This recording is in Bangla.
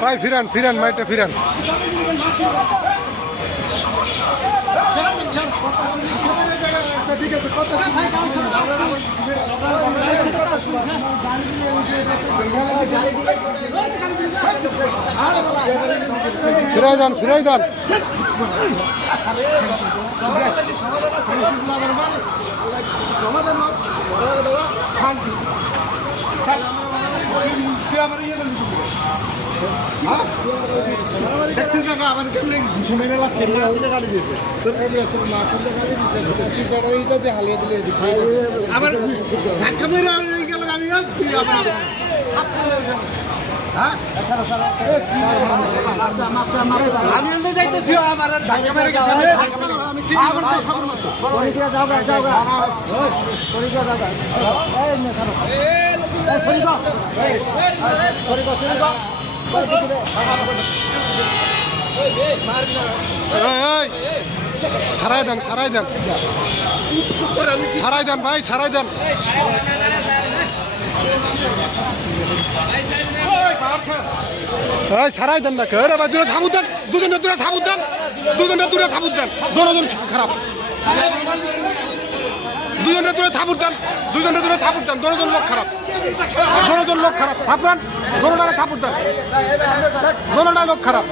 ভাই ফিরান ফিরান মাইটা ফিরান। ফিরাই দেন ফিরাই দেন। দেখতে টাকা আমার কেমন দুশো মেরে লাগছে গালি দিয়েছে তোর তোর মা তুলতে গালি দিয়েছে এইটা দিয়ে হালিয়ে দিলে আমার ধাক্কা মেরে গেল আমি তুই আমার আমি যাইতেছি আমার ধাক্কা মেরে গেছে আমি ঠিক সারাই দেন সারাই দেন সারাই দেন ভাই সারাই দেন। সারাই দেন না কে ভাই দূরে থামুত দেন দুজনে দূরে থামুত দেন দুজনে দূরে থামুত দেন দুজন খারাপ দুজনে দূরে থামুত দেন দুজনে দূরে থামুত দেন দুজন লোক খারাপ দুজন লোক খারাপ থাপড়ান দোনোটারে থাপুর দেন দোনোটা লোক খারাপ।